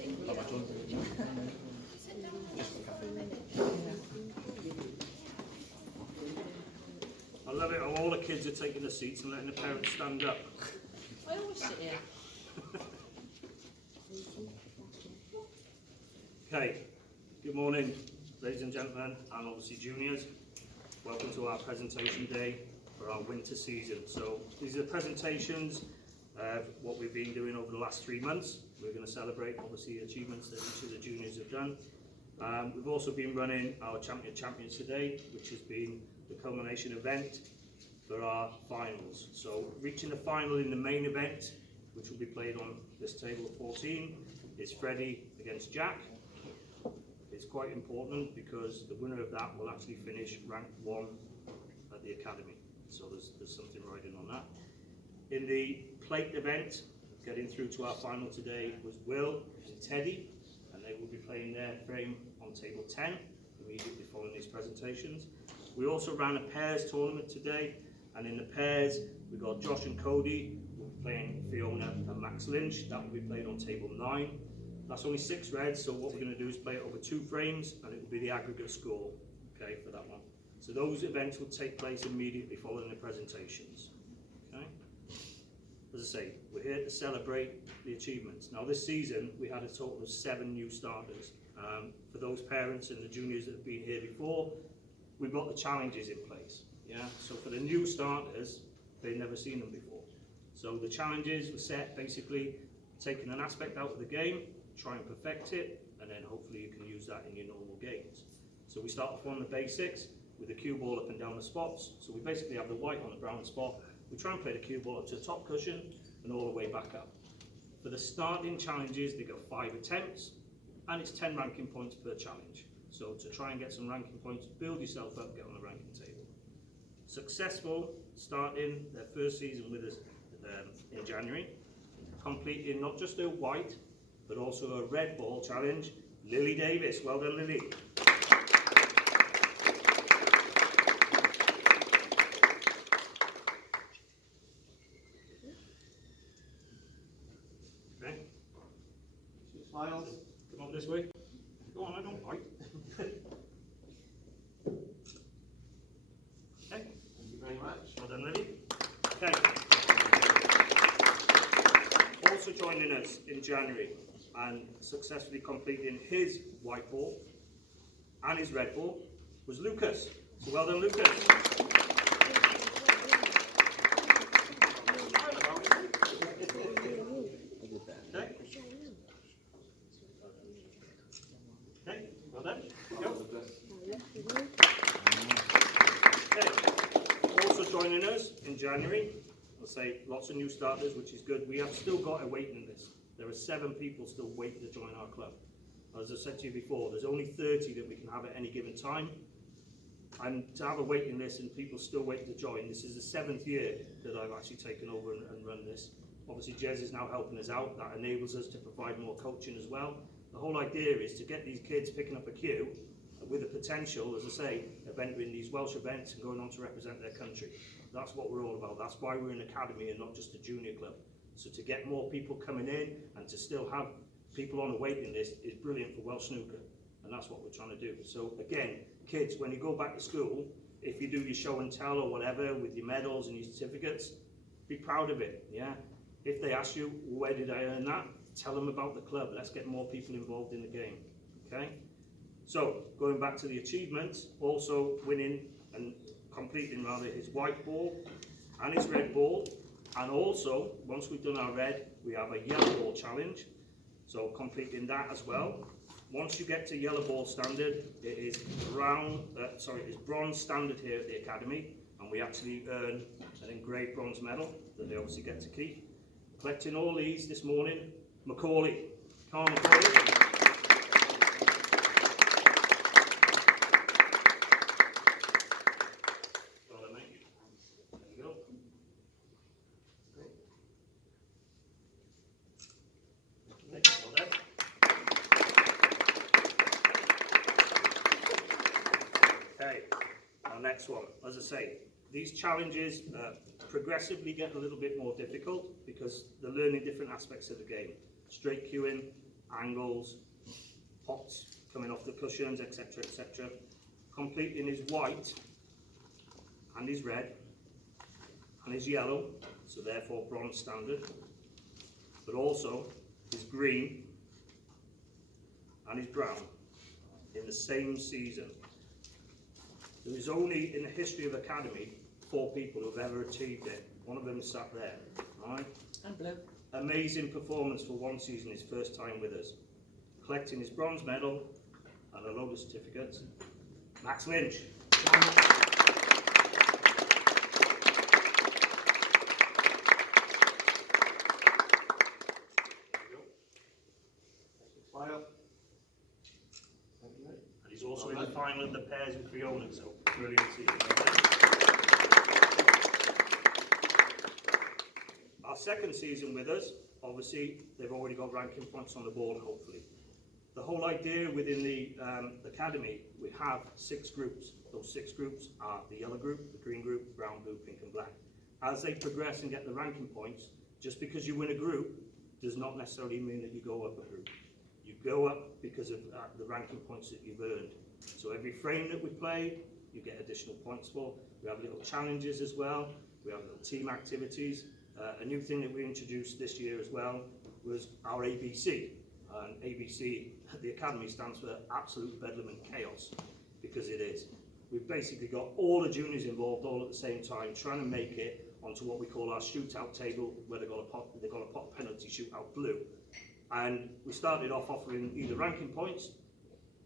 I love it how all the kids are taking the seats and letting the parents stand up. I always sit here. Okay, good morning ladies and gentlemen, and obviously juniors. Welcome to our presentation day for our winter season. So these are the presentations of what we've been doing over the last 3 months. We're going to celebrate obviously achievements that each of the juniors have done. We've also been running our Champions today, which has been the culmination event for our finals. So reaching the final in the main event, which will be played on this table of 14, is Freddie against Jack. It's quite important because the winner of that will actually finish ranked 1 at the academy. So there's something riding on that. In the plate event, getting through to our final today was Will and Teddy, and they will be playing their frame on table 10 immediately following these presentations. We also ran a pairs tournament today, and in the pairs we've got Josh and Cody who will be playing Fiona and Max Lynch. That will be played on table 9. That's only 6 reds, so what we're going to do is play it over 2 frames, and it will be the aggregate score, okay, for that one. So those events will take place immediately following the presentations. Okay. As I say, we're here to celebrate the achievements. Now this season we had a total of 7 new starters. For those parents and the juniors that have been here before, we've got the challenges in place. Yeah. So for the new starters, they've never seen them before. So the challenges were set basically taking an aspect out of the game, try and perfect it, and then hopefully you can use that in your normal games. So we start off on the basics with the cue ball up and down the spots. So we basically have the white on the brown spot. We try and play the cue ball up to the top cushion and all the way back up. For the starting challenges, they got 5 attempts, and it's 10 ranking points per challenge. So to try and get some ranking points, build yourself up, get on the ranking table. Successful starting their first season with us in January, completing not just a white, but also a red ball challenge, Lily Davis. Well done, Lily. Okay. Smiles. Come on this way. Go on, I don't bite. Okay. Thank you very much. Well done, Lily. Okay. Also joining us in January and successfully completing his white ball and his red ball was Lucas. So well done, Lucas. Okay. Okay, well done. Go. Okay. Also joining us in January, I'll say lots of new starters, which is good. We have still got a waiting list. There are 7 people still waiting to join our club. As I said to you before, there's only 30 that we can have at any given time. And to have a waiting list and people still waiting to join, this is the 7th year that I've actually taken over and run this. Obviously Jez is now helping us out. That enables us to provide more coaching as well. The whole idea is to get these kids picking up a cue with the potential, as I say, of entering these Welsh events and going on to represent their country. That's what we're all about. That's why we're an academy and not just a junior club. So to get more people coming in and to still have people on the waiting list is brilliant for Welsh snooker, and that's what we're trying to do. So again, kids, when you go back to school, if you do your show and tell or whatever with your medals and your certificates, be proud of it. Yeah. If they ask you, where did I earn that? Tell them about the club. Let's get more people involved in the game. Okay. So going back to the achievements, also winning and completing rather his white ball and his red ball. And also, once we've done our red, we have a yellow ball challenge. So completing that as well. Once you get to yellow ball standard, it is bronze standard here at the academy, and we actually earn an engraved bronze medal that they obviously get to keep. Collecting all these this morning, Macaulay. Come on, Macaulay. Okay, our next one, as I say, these challenges progressively get a little bit more difficult because they're learning different aspects of the game. Straight cueing, angles, pots coming off the cushions, etc., etc. Completing his white and his red and his yellow, so therefore bronze standard, but also his green and his brown in the same season. There is only in the history of Academy 4 people who have ever achieved it. One of them is sat there, right? And blue. Amazing performance for one season, his first time with us. Collecting his bronze medal and a load of certificates. Max Lynch. Smile. Thank you, mate. And he's also in the final of the pairs with Fiona, so brilliant to see you. Our second season with us, obviously, they've already got ranking points on the board, hopefully. The whole idea within the Academy, we have 6 groups. Those 6 groups are the yellow group, the green group, brown, blue, pink and black. As they progress and get the ranking points, just because you win a group does not necessarily mean that you go up a group. You go up because of the ranking points that you've earned. So every frame that we play, you get additional points for. We have little challenges as well. We have little team activities. A new thing that we introduced this year as well was our ABC. And ABC at the Academy stands for Absolute Bedlam and Chaos, because it is. We've basically got all the juniors involved all at the same time, trying to make it onto what we call our shootout table, where they've got a pot penalty shootout blue. And we started off offering either ranking points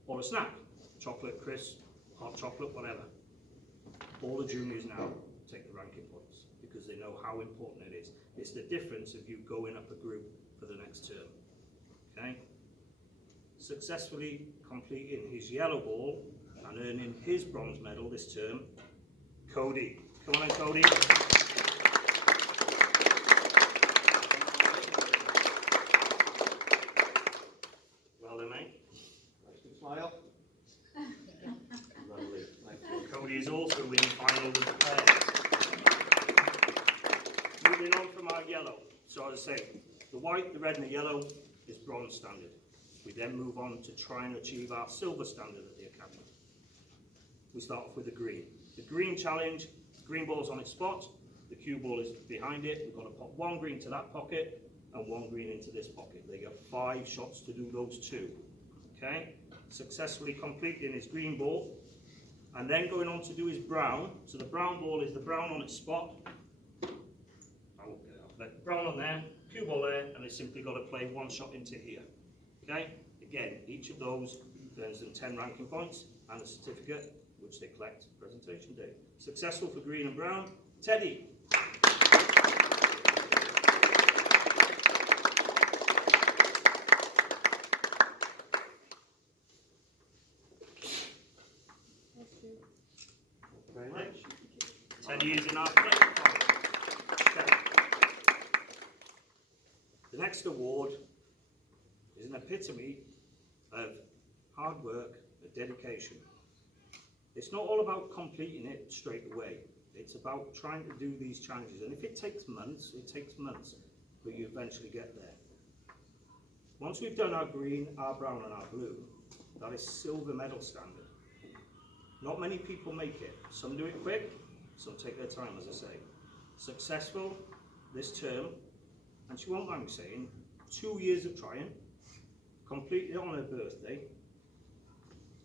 or a snack, chocolate, crisp, hot chocolate, whatever. All the juniors now take the ranking points because they know how important it is. It's the difference of you going up a group for the next term. Okay? Successfully completing his yellow ball and earning his bronze medal this term, Cody. Come on in, Cody. Well done, mate. Nice big smile. Lovely. Thank you. Cody is also in the final of the pair. Moving on from our yellow. So as I say, the white, the red and the yellow is bronze standard. We then move on to try and achieve our silver standard at the Academy. We start off with the green. The green challenge, green ball's on its spot, the cue ball is behind it. We're going to pop 1 green to that pocket and 1 green into this pocket. They get 5 shots to do those 2. Okay? Successfully completing his green ball and then going on to do his brown. So the brown ball is the brown on its spot. Let brown on there, cue ball there, and they simply got to play 1 shot into here. Okay? Again, each of those earns them 10 ranking points and a certificate, which they collect presentation day. Successful for green and brown. Teddy. Very much. Teddy is in our play. The next award is an epitome of hard work and dedication. It's not all about completing it straight away. It's about trying to do these challenges. And if it takes months, it takes months, but you eventually get there. Once we've done our green, our brown and our blue, that is silver medal standard. Not many people make it. Some do it quick, some take their time, as I say. Successful this term, and she won't mind me saying, 2 years of trying, completed on her birthday,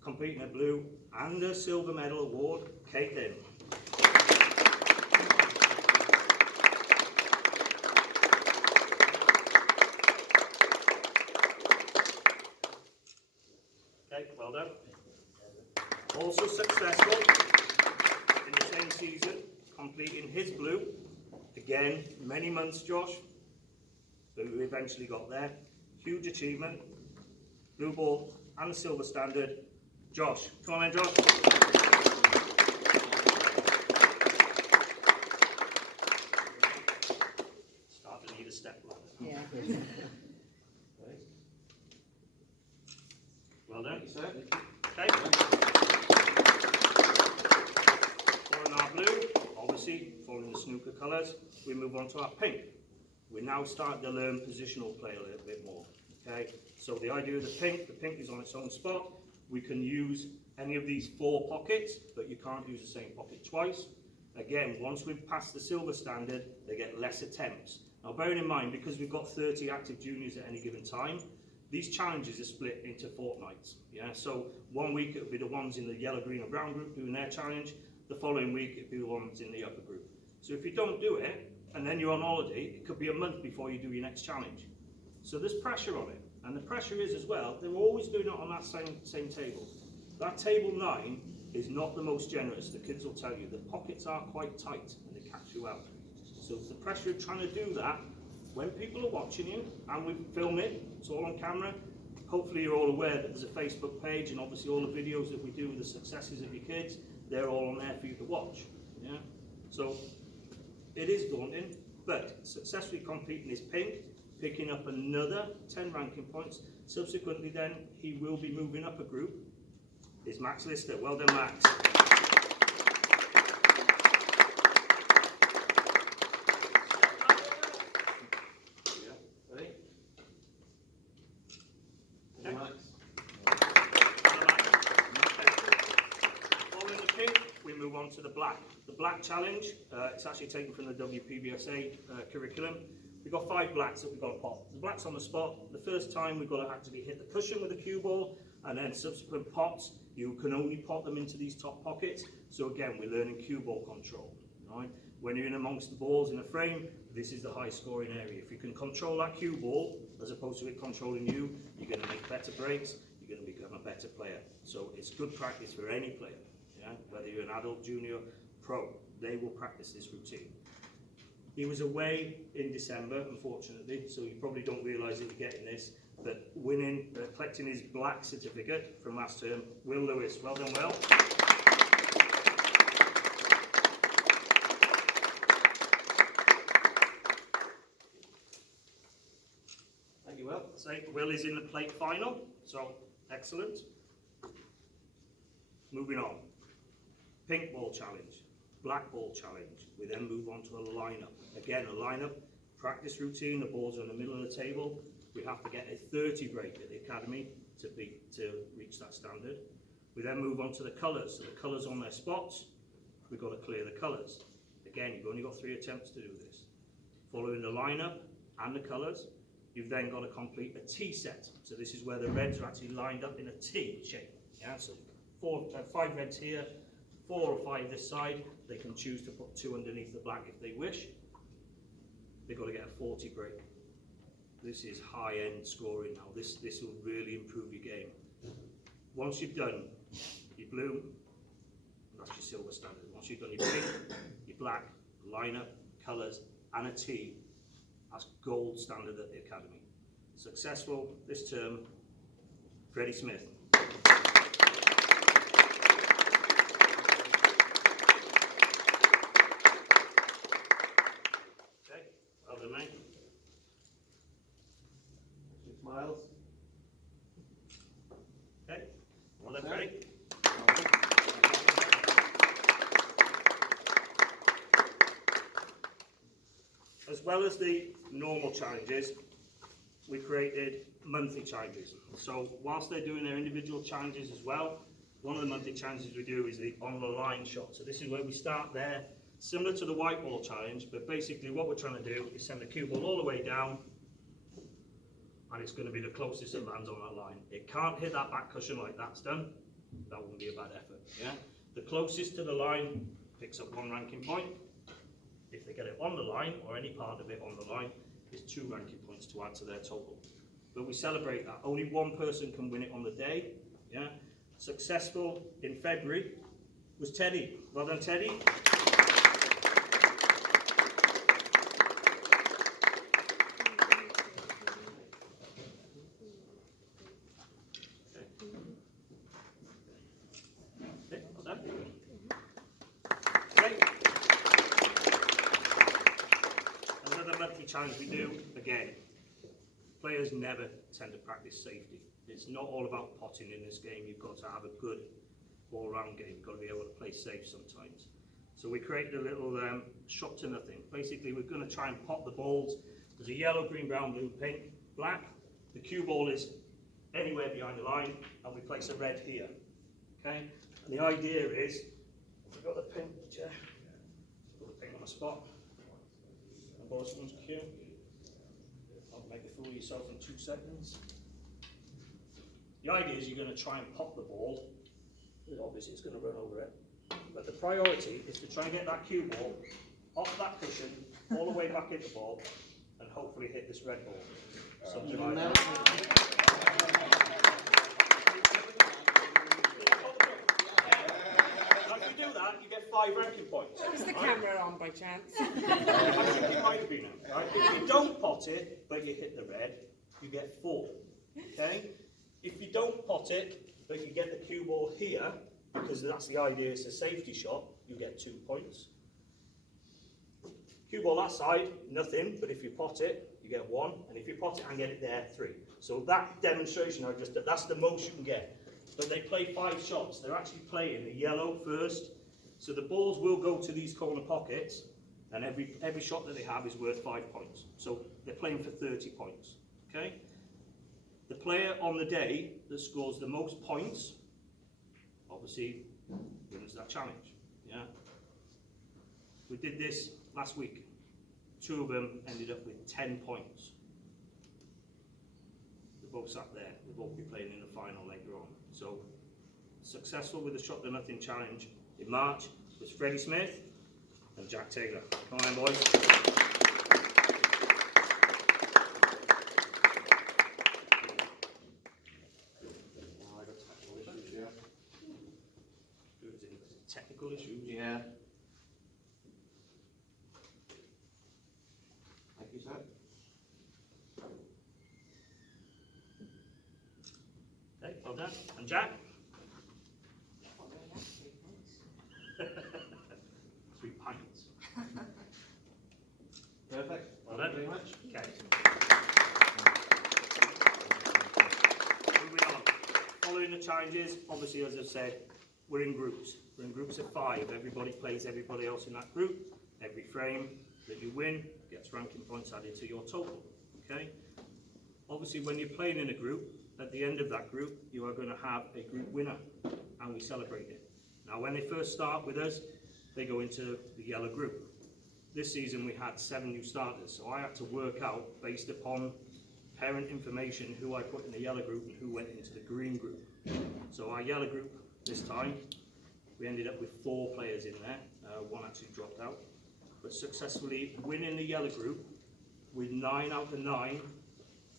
completing a blue and a silver medal award, Kate Lynn. Okay, well done. Also successful in the same season, completing his blue. Again, many months, Josh, but we eventually got there. Huge achievement. Blue ball and the silver standard. Josh, come on then, Josh. Start to need a step ladder. Yeah. Well done. Thank you, sir. Okay. Following our blue, obviously, following the snooker colours, we move on to our pink. We're now starting to learn positional play a little bit more. Okay, so the idea of the pink is on its own spot. We can use any of these 4 pockets, but you can't use the same pocket twice. Again, once we've passed the silver standard, they get less attempts. Now bearing in mind, because we've got 30 active juniors at any given time, these challenges are split into fortnights. Yeah, so 1 week it will be the ones in the yellow, green and brown group doing their challenge. The following week it will be the ones in the upper group. So if you don't do it, and then you're on holiday, it could be a month before you do your next challenge. So there's pressure on it. And the pressure is as well, they're always doing it on that same table. That table 9 is not the most generous. The kids will tell you the pockets are quite tight and they catch you out. So the pressure of trying to do that when people are watching you, and we film it, it's all on camera. Hopefully you're all aware that there's a Facebook page, and obviously all the videos that we do with the successes of your kids, they're all on there for you to watch. Yeah. So it is daunting, but successfully completing his pink, picking up another 10 ranking points. Subsequently then, he will be moving up a group. Is Max Lister. Well done, Max. Yeah, ready? Okay. Max. Following the pink, we move on to the black. The black challenge, it's actually taken from the WPBSA curriculum. We've got 5 blacks that we've got to pot. The black's on the spot. The first time we've got to actually hit the cushion with a cue ball, and then subsequent pots, you can only pot them into these top pockets. So again, we're learning cue ball control. Right? When you're in amongst the balls in a frame, this is the high scoring area. If you can control that cue ball, as opposed to it controlling you, you're going to make better breaks, you're going to become a better player. So it's good practice for any player. Yeah? Whether you're an adult, junior, pro, they will practice this routine. He was away in December, unfortunately, so you probably don't realise that you're getting this, but collecting his black certificate from last term, Will Lewis. Well done, Will. Thank you, Will. So Will is in the plate final, so excellent. Moving on. Pink ball challenge, black ball challenge. We then move on to a lineup. Again, a lineup, practice routine, the balls are in the middle of the table. We have to get a 30 break at the academy to reach that standard. We then move on to the colours. So the colours on their spots, we've got to clear the colours. Again, you've only got 3 attempts to do this. Following the lineup and the colours, you've then got to complete a T set. So this is where the reds are actually lined up in a T shape. Yeah, so 5 reds here, 4 or 5 this side. They can choose to put 2 underneath the black if they wish. They've got to get a 40 break. This is high-end scoring now. This will really improve your game. Once you've done your blue, that's your silver standard. Once you've done your pink, your black, lineup, colours, and a T, that's gold standard at the academy. Successful this term, Freddie Smith. Okay, well done, mate. Smiles. Okay, well done, Freddie. As well as the normal challenges, we created monthly challenges. So whilst they're doing their individual challenges as well, one of the monthly challenges we do is the on the line shot. So this is where we start there, similar to the white ball challenge, but basically what we're trying to do is send the cue ball all the way down, and it's going to be the closest that lands on that line. It can't hit that back cushion like that's done. That wouldn't be a bad effort. Yeah. The closest to the line picks up 1 ranking point. If they get it on the line, or any part of it on the line, is 2 ranking points to add to their total. But we celebrate that. Only 1 person can win it on the day. Yeah. Successful in February was Teddy. Well done, Teddy. Okay, well done. Great. Another monthly challenge we do, again, players never tend to practice safety. It's not all about potting in this game. You've got to have a good all-round game. You've got to be able to play safe sometimes. So we created a little shot to nothing. Basically, we're going to try and pot the balls. There's a yellow, green, brown, blue, pink, black, The cue ball is anywhere behind the line, and we place a red here. Okay? And the idea is, we've got the picture, put the pin on the spot, and ball someone's cue. I'll make a fool of yourself in 2 seconds. The idea is you're going to try and pop the ball. Obviously it's going to run over it. But the priority is to try and get that cue ball off that cushion, all the way back in the ball, and hopefully hit this red ball. Something like that. If you do that, you get 5 ranking points. Is the camera on by chance? I think it might have been. Right? If you don't pot it, but you hit the red, you get 4. Okay? If you don't pot it, but you get the cue ball here, because that's the idea, it's a safety shot, you get 2 points. Cue ball that side, nothing, but if you pot it, you get 1, and if you pot it and get it there, 3. So that demonstration I just did, that's the most you can get. But they play 5 shots, they're actually playing the yellow first, so the balls will go to these corner pockets, and every shot that they have is worth 5 points. So they're playing for 30 points, okay? The player on the day that scores the most points, obviously, wins that challenge, yeah? We did this last week. 2 of them ended up with 10 points. They both sat there. They'll both be playing in the final later on. So, successful with the Shot to Nothing challenge in March was Freddie Smith and Jack Taylor. Come on, boys. Technical issues. Yeah. Thank you, sir. Okay, well done. And Jack? 3 pints. Perfect. Well Thank done. you very much. Okay. Moving on. Following the challenges, obviously, as I've said, we're in groups. We're in groups of 5. Everybody plays everybody else in that group. Every frame that you win gets ranking points added to your total. Okay? Obviously, when you're playing in a group, at the end of that group, you are going to have a group winner, and we celebrate it. Now, when they first start with us, they go into the yellow group. This season, we had 7 new starters, so I had to work out, based upon parent information, who I put in the yellow group and who went into the green group. So our yellow group this time, we ended up with 4 players in there. 1 actually dropped out. But successfully winning the yellow group with 9 out of 9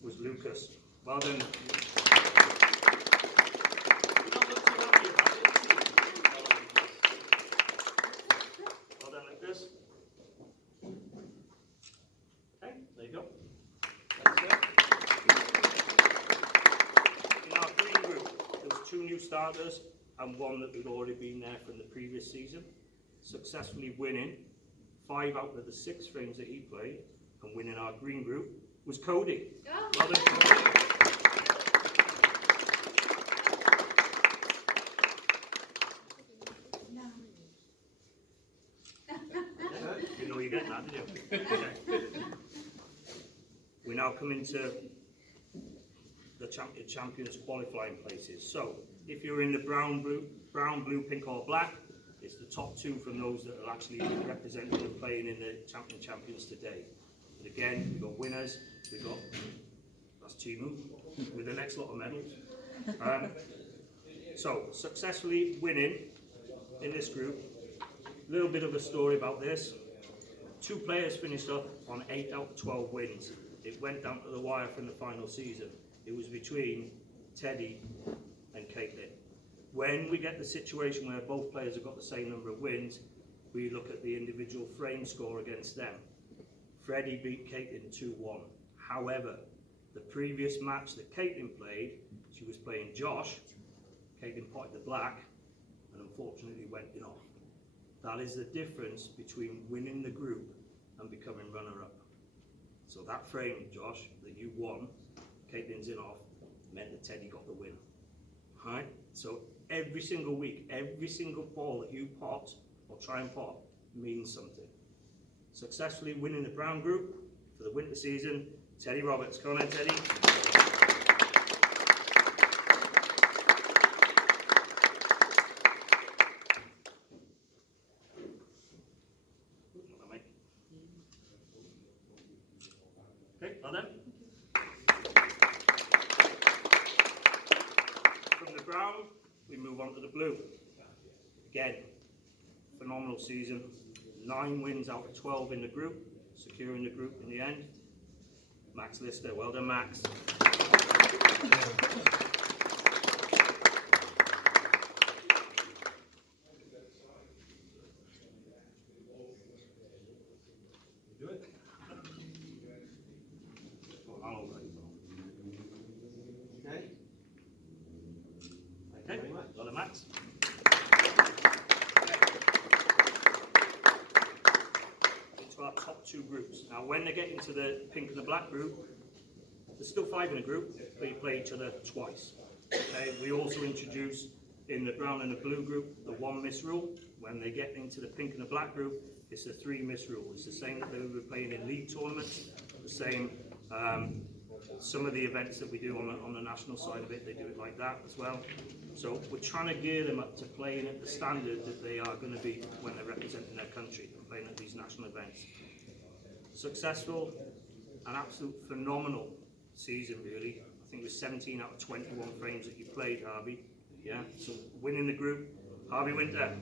was Lucas. Well done. You're not looking too happy about it. Well done, Lucas. Okay, there you go. That's it. In our green group, there was 2 new starters and 1 that had already been there from the previous season. Successfully winning 5 out of the 6 frames that he played, and winning our green group was Cody. Oh. Well done, Cody. You know you're getting that, did you? Okay. We now come into the champions qualifying places. So, if you're in the brown, blue, pink or black, it's the top 2 from those that are actually representing and playing in the champions today. But again, we've got winners, we've got, that's Timu, with the next lot of medals. So, successfully winning in this group, a little bit of a story about this. 2 players finished up on 8 out of 12 wins. It went down to the wire from the final season. It was between Teddy and Caitlin. When we get the situation where both players have got the same number of wins, we look at the individual frame score against them. Freddie beat Caitlin 2-1. However, the previous match that Caitlin played, she was playing Josh. Caitlin potted the black and unfortunately went in off. That is the difference between winning the group and becoming runner-up. So that frame, Josh, that you won, Caitlin's in off, meant that Teddy got the win. Right? So every single week, every single ball that you pot or try and pot means something. Successfully winning the brown group for the winter season, Teddy Roberts. Come on then, Teddy. we move on to the blue. Again, phenomenal season. 9 wins out of 12 in the group, securing the group in the end. Max Lister, well done, Max. Do it. Okay. Thank you very much. Well done, Max. Into our top 2 groups. Now, when they get into the pink and the black group, there's still 5 in a group, but you play each other twice. Okay. We also introduce in the brown and the blue group the 1 miss rule. When they get into the pink and the black group, it's a 3 miss rule. It's the same that they were playing in league tournaments. The same. Some of the events that we do on the national side of it, they do it like that as well. So we're trying to gear them up to playing at the standard that they are going to be when they're representing their country and playing at these national events. Successful, an absolute phenomenal season, really. I think it was 17 out of 21 frames that you played, Harvey. Yeah, so winning the group, Harvey Winter.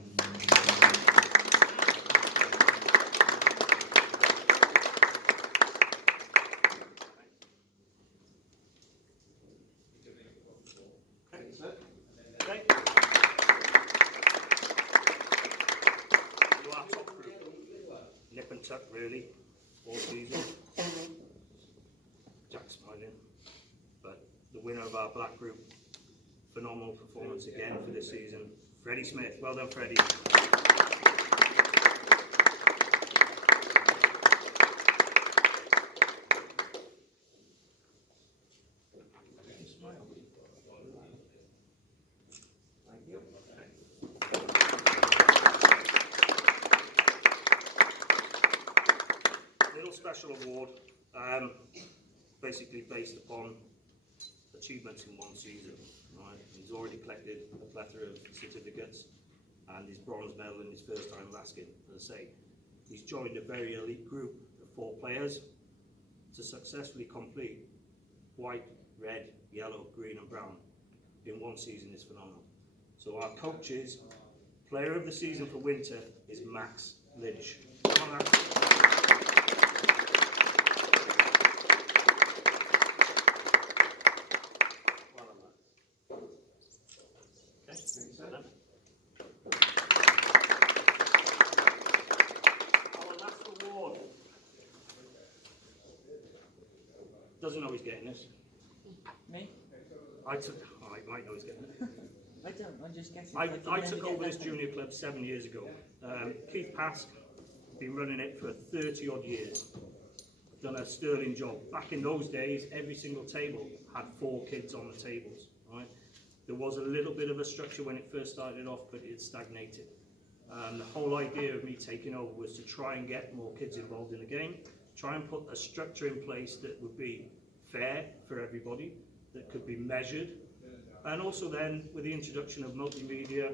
Thank you, sir. Okay. You are top group. Nip and tuck, really, all season. Jack's smiling. But the winner of our black group, phenomenal performance again for this season. Freddie Smith. Well done, Freddie. Smile. Thank you. Little special award, basically based upon achievements in 1 season. Right? He's already collected a plethora of certificates and his bronze medal in his first time asking. As I say, he's joined a very elite group of 4 players to successfully complete white, red, yellow, green and brown in 1 season is phenomenal. So our coaches, player of the season for winter is Max Lynch. Come on, Max. Thank you, sir. Our last award. Doesn't know he's getting this. Me? I might know he's getting it. I don't, I'm just guessing. I took over this junior club 7 years ago. Keith Pask, been running it for 30 odd years. Done a sterling job. Back in those days, every single table had 4 kids on the tables. Right? There was a little bit of a structure when it first started off, but it stagnated. The whole idea of me taking over was to try and get more kids involved in the game, try and put a structure in place that would be fair for everybody, that could be measured, and also then with the introduction of multimedia,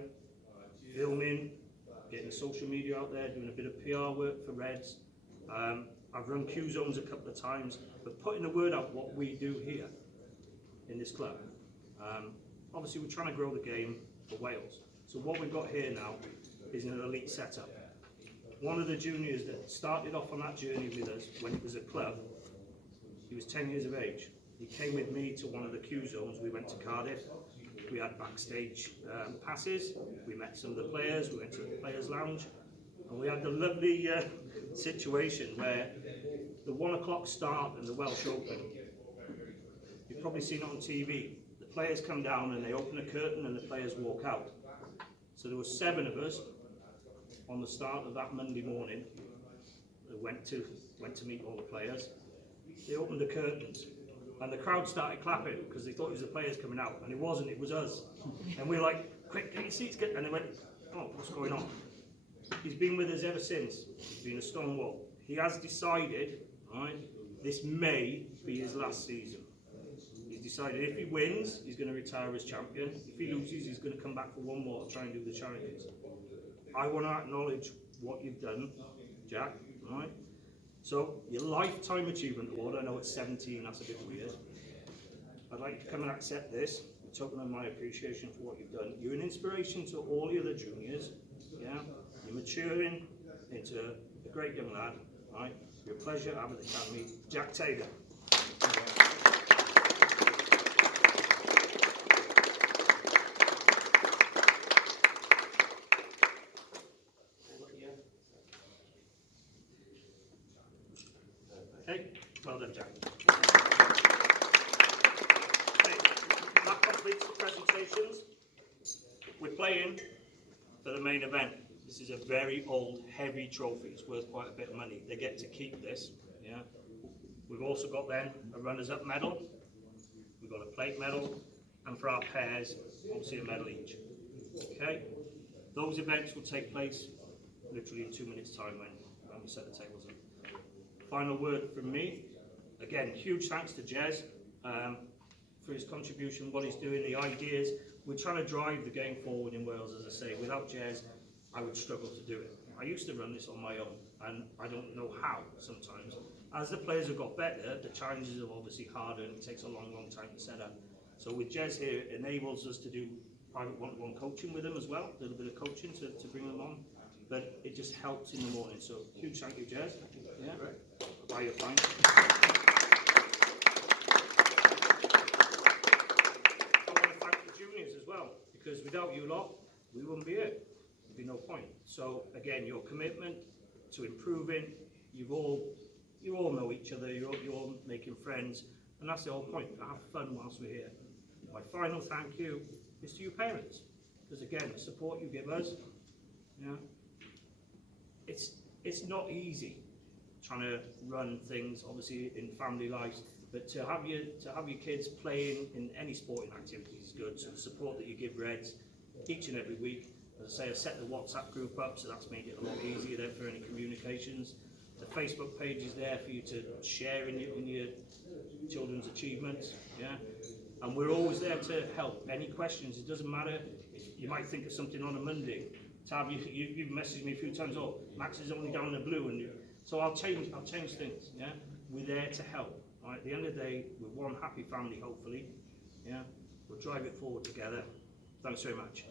filming, getting social media out there, doing a bit of PR work for Redz. I've run Q zones a couple of times, but putting the word out what we do here in this club. Obviously we're trying to grow the game for Wales. So what we've got here now is an elite setup. One of the juniors that started off on that journey with us when it was a club, he was 10 years of age. He came with me to one of the Q zones. We went to Cardiff. We had backstage passes. We met some of the players. We went to the players' lounge. And we had the lovely situation where the 1 o'clock start and the Welsh Open, you've probably seen it on TV. The players come down and they open a curtain and the players walk out. So there were 7 of us on the start of that Monday morning. They went to meet all the players. They opened the curtains and the crowd started clapping because they thought it was the players coming out, and it wasn't, it was us. And we were like, quick, get your seats, and they went, oh, what's going on? He's been with us ever since. He's been a stonewall. He has decided, right, this may be his last season. He's decided if he wins, he's going to retire as champion. If he loses, he's going to come back for 1 more to try and do the challenges. I want to acknowledge what you've done, Jack, right? So, your Lifetime Achievement Award, I know it's 17, that's a bit weird. I'd like you to come and accept this, token of my appreciation for what you've done. You're an inspiration to all the other juniors, yeah? You're maturing into a great young lad, right? You're a pleasure to have at the academy. Jack Taylor. Okay, well done, Jack. Okay, that completes the presentations. We're playing for the main event. This is a very old, heavy trophy. It's worth quite a bit of money. They get to keep this. Yeah. We've also got then a runners-up medal. We've got a plate medal, and for our pairs, obviously a medal each. Okay. Those events will take place literally in 2 minutes' time when we set the tables up. Final word from me. Again, huge thanks to Jez for his contribution, what he's doing, the ideas. We're trying to drive the game forward in Wales, as I say. Without Jez, I would struggle to do it. I used to run this on my own, and I don't know how sometimes. As the players have got better, the challenges are obviously harder, and it takes a long, long time to set up. So with Jez here, it enables us to do private one-to-one coaching with them as well, a little bit of coaching to bring them on. But it just helps in the morning. So huge thank you, Jez. Yeah. Buy your pint. I want to thank the juniors as well, because without you lot, we wouldn't be here. There'd be no point. So again, your commitment to improving, you all know each other, you're all making friends, and that's the whole point, to have fun whilst we're here. My final thank you is to your parents, because again, the support you give us, yeah, it's not easy trying to run things obviously in family lives, but to have your kids playing in any sporting activities is good. So the support that you give Redz each and every week, as I say, I set the WhatsApp group up, so that's made it a lot easier there for any communications. The Facebook page is there for you to share in your children's achievements, yeah. And we're always there to help. Any questions, it doesn't matter. You might think of something on a Monday. Tab, you've messaged me a few times. Oh, Max is only down in the blue, and so I'll change things. Yeah, we're there to help. All right, at the end of the day, we're one happy family. Hopefully, yeah, we'll drive it forward together. Thanks very much.